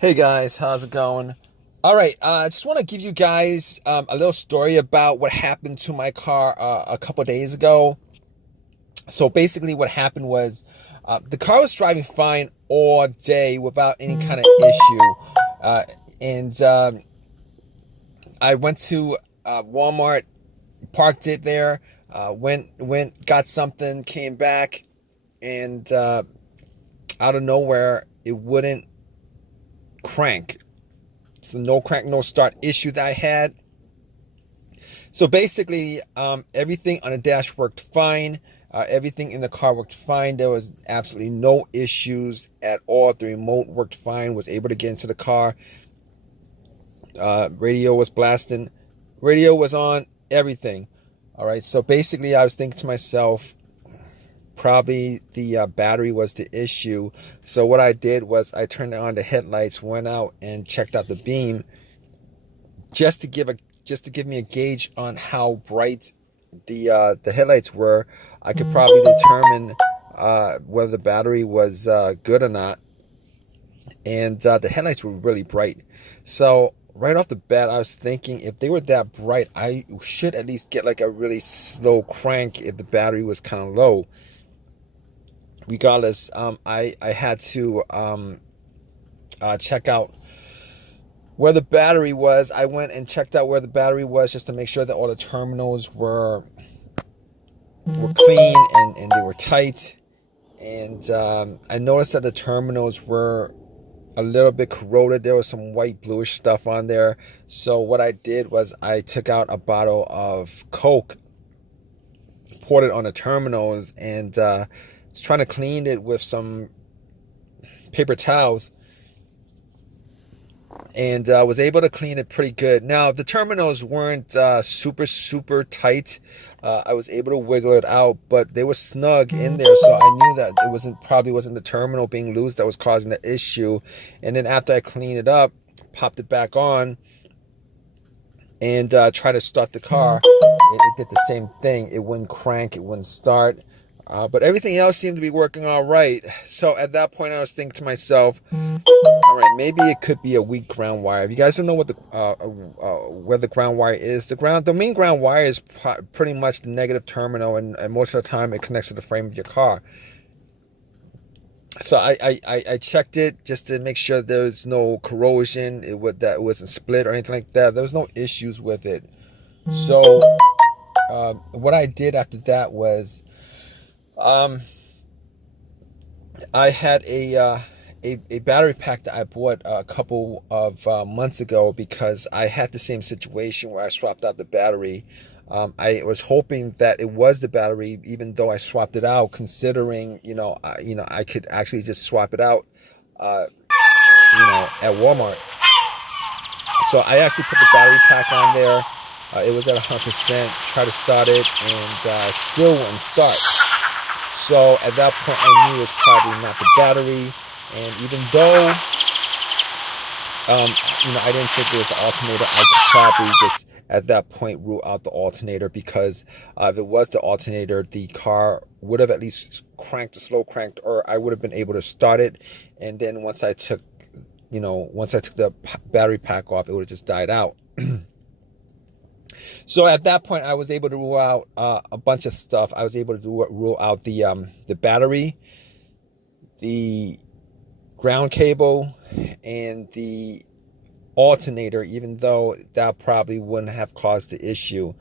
Hey guys, how's it going? All right, I just want to give you guys a little story about what happened to my car a couple days ago. So basically, what happened was the car was driving fine all day without any kind of issue, and I went to Walmart, parked it there, went, got something, came back, and out of nowhere, it wouldn't crank. So no crank, no start issue that I had. So basically, everything on the dash worked fine. Everything in the car worked fine. There was absolutely no issues at all. The remote worked fine. Was able to get into the car. Radio was blasting. Radio was on. Everything. All right. So basically, I was thinking to myself, probably the battery was the issue. So what I did was I turned on the headlights, went out and checked out the beam, just to give me a gauge on how bright the headlights were. I could probably determine whether the battery was good or not. And the headlights were really bright. So right off the bat, I was thinking if they were that bright, I should at least get like a really slow crank if the battery was kind of low. Regardless, I had to check out where the battery was. I went and checked out where the battery was just to make sure that all the terminals were clean and they were tight. And I noticed that the terminals were a little bit corroded. There was some white bluish stuff on there. So what I did was I took out a bottle of Coke, poured it on the terminals, and was trying to clean it with some paper towels, and was able to clean it pretty good. Now the terminals weren't super tight. I was able to wiggle it out, but they were snug in there, so I knew that it probably wasn't the terminal being loose that was causing the issue. And then after I cleaned it up, popped it back on, and tried to start the car, it did the same thing. It wouldn't crank, it wouldn't start. But everything else seemed to be working all right. So at that point, I was thinking to myself, all right, maybe it could be a weak ground wire. If you guys don't know what where the ground wire is, the main ground wire is pretty much the negative terminal, and most of the time it connects to the frame of your car. So I checked it just to make sure there was no corrosion, that it wasn't split or anything like that. There was no issues with it. So what I did after that was, I had a battery pack that I bought a couple of months ago because I had the same situation where I swapped out the battery. I was hoping that it was the battery, even though I swapped it out, considering I could actually just swap it out, at Walmart. So I actually put the battery pack on there. It was at 100%. Tried to start it, and still wouldn't start. So at that point, I knew it was probably not the battery. And even though, I didn't think it was the alternator, I could probably just at that point rule out the alternator, because if it was the alternator, the car would have at least slow cranked, or I would have been able to start it. And then once I took the battery pack off, it would have just died out. So at that point, I was able to rule out a bunch of stuff. I was able to rule out the battery, the ground cable, and the alternator, even though that probably wouldn't have caused the issue.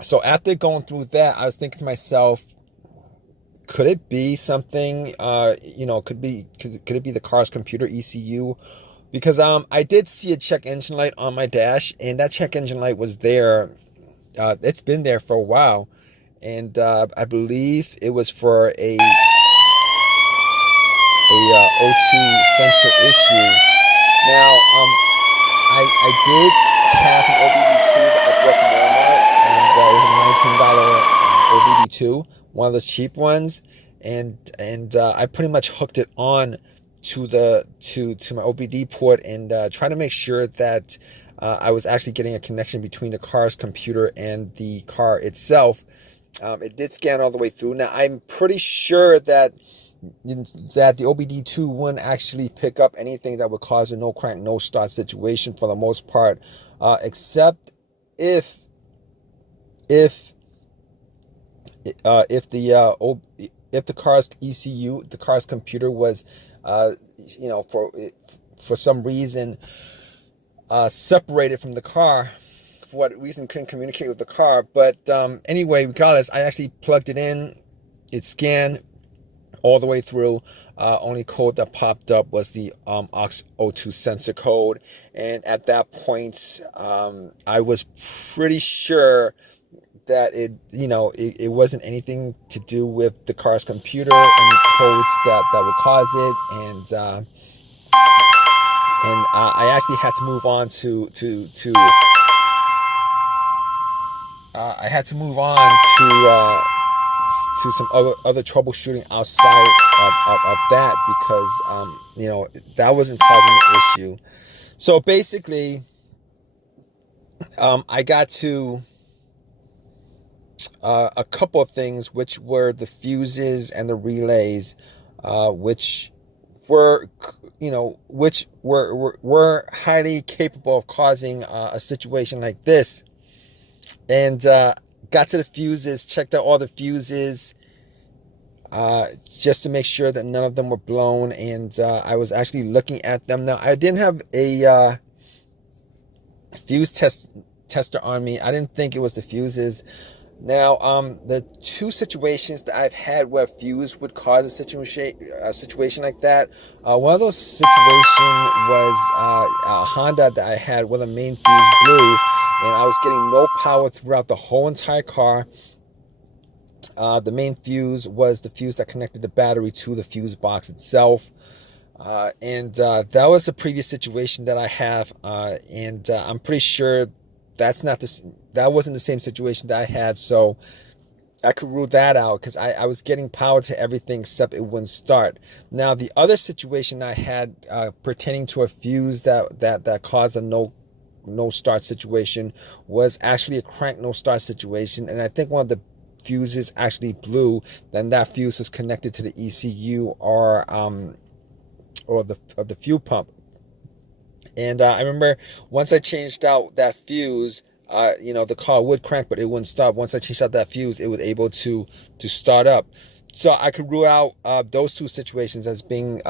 So after going through that, I was thinking to myself, could it be something? Could it be the car's computer ECU? Because I did see a check engine light on my dash, and that check engine light was there. It's been there for a while, and I believe it was for a O2 sensor issue. Now, I did have an OBD2 that I bought from Walmart, and it was a $19 OBD2, one of the cheap ones, and I pretty much hooked it on to my OBD port, and trying to make sure that I was actually getting a connection between the car's computer and the car itself. It did scan all the way through. Now, I'm pretty sure that that the OBD2 wouldn't actually pick up anything that would cause a no crank, no start situation for the most part, except if if if the car's ECU, the car's computer was, for some reason separated from the car. For what reason, couldn't communicate with the car. But anyway, regardless, I actually plugged it in. It scanned all the way through. Only code that popped up was the aux02 sensor code, and at that point, I was pretty sure that it wasn't anything to do with the car's computer, any codes that would cause it, and I actually had to move on I had to move on to some other troubleshooting outside of that, because that wasn't causing the issue. So basically, I got to a couple of things, which were the fuses and the relays, which were highly capable of causing a situation like this. And got to the fuses, checked out all the fuses, just to make sure that none of them were blown. And I was actually looking at them. Now, I didn't have a fuse tester on me. I didn't think it was the fuses. Now, the two situations that I've had where fuse would cause a situation like that, one of those situations was a Honda that I had where the main fuse blew, and I was getting no power throughout the whole entire car. The main fuse was the fuse that connected the battery to the fuse box itself. And that was the previous situation that I have, and I'm pretty sure that wasn't the same situation that I had, so I could rule that out, because I was getting power to everything except it wouldn't start. Now, the other situation I had pertaining to a fuse that caused a no start situation was actually a crank no start situation, and I think one of the fuses actually blew. Then that fuse was connected to the ECU or the fuel pump. And I remember once I changed out that fuse, the car would crank, but it wouldn't stop. Once I changed out that fuse, it was able to start up. So I could rule out those two situations as being,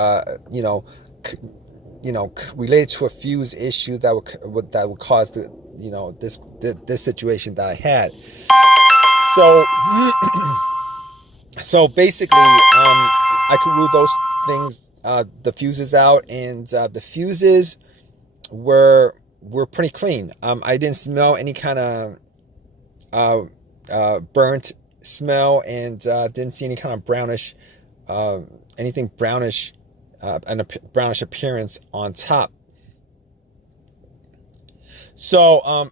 related to a fuse issue that would cause this situation that I had. So basically, I could rule those things, the fuses out, and the fuses were pretty clean. I didn't smell any kind of burnt smell, and didn't see any kind of brownish, anything brownish, and a brownish appearance on top. So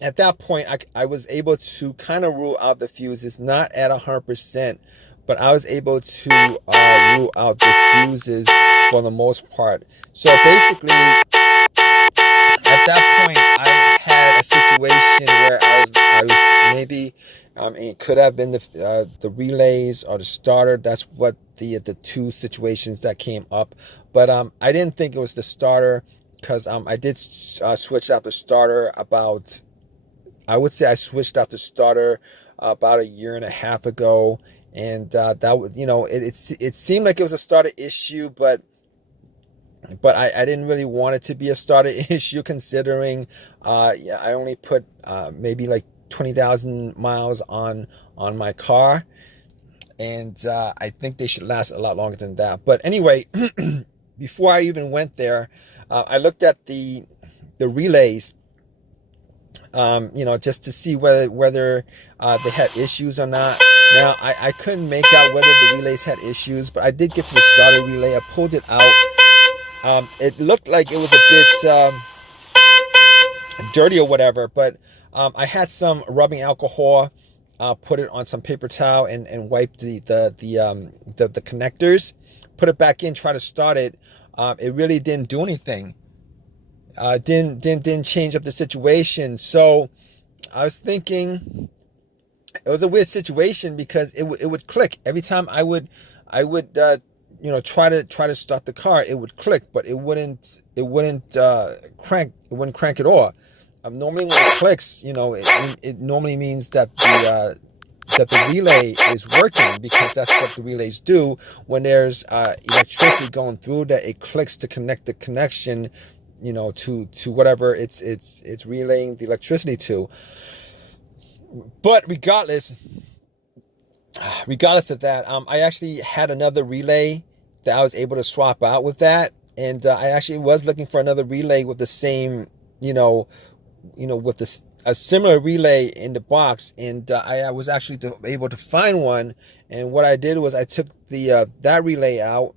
at that point, I was able to kind of rule out the fuses, not at 100%, but I was able to rule out the fuses for the most part. So basically, at that point, I had a situation where I was maybe, it could have been the relays or the starter. That's what the two situations that came up. But I didn't think it was the starter, because I did switch out the starter I would say I switched out the starter about a year and a half ago, and that was, it seemed like it was a starter issue, but I didn't really want it to be a starter issue, considering I only put maybe like 20,000 miles on my car, and I think they should last a lot longer than that. But anyway, before I even went there, I looked at the relays, just to see whether they had issues or not. Now, I couldn't make out whether the relays had issues, but I did get to the starter relay. I pulled it out. It looked like it was a bit dirty or whatever, but I had some rubbing alcohol, put it on some paper towel, and wiped the connectors, put it back in, try to start it. It really didn't do anything. Didn't change up the situation. So I was thinking, it was a weird situation because it would click every time I would try to start the car. It would click, but it wouldn't crank at all. Normally when it clicks, it normally means that the relay is working, because that's what the relays do when there's electricity going through, that it clicks to connect the connection, to whatever it's relaying the electricity to. But regardless of that, I actually had another relay that I was able to swap out with that, and I actually was looking for another relay with the same, with this a similar relay in the box, and I was actually able to find one. And what I did was I took the that relay out,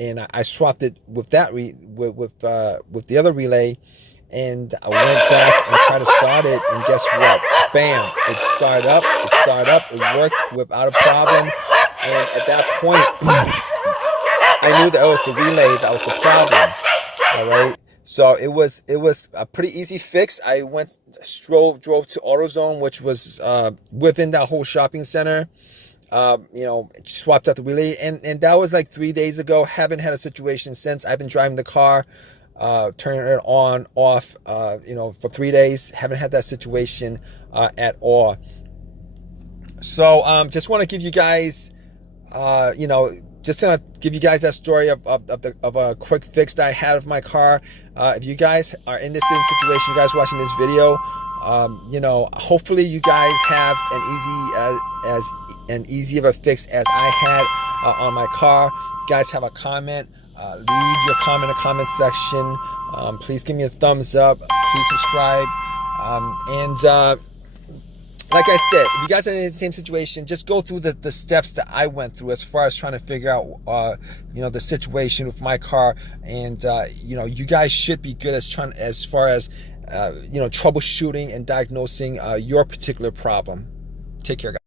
and I swapped it with that with the other relay, and I went back and tried to start it, and guess what? Bam! It started up. It worked without a problem. And at that point, I knew that it was the relay that was the problem. All right. So it was a pretty easy fix. I drove to AutoZone, which was within that whole shopping center. Swapped out the relay, and that was like 3 days ago. Haven't had a situation since. I've been driving the car, turning it on, off, for 3 days. Haven't had that situation at all. So just want to give you guys, just gonna give you guys that story of a quick fix that I had of my car. If you guys are in the same situation, you guys watching this video, hopefully you guys have an easy of a fix as I had on my car. If you guys have a comment, leave your comment in the comment section. Please give me a thumbs up. Please subscribe. And like I said, if you guys are in the same situation, just go through the steps that I went through as far as trying to figure out, the situation with my car. And, you guys should be good as far as, troubleshooting and diagnosing your particular problem. Take care, guys.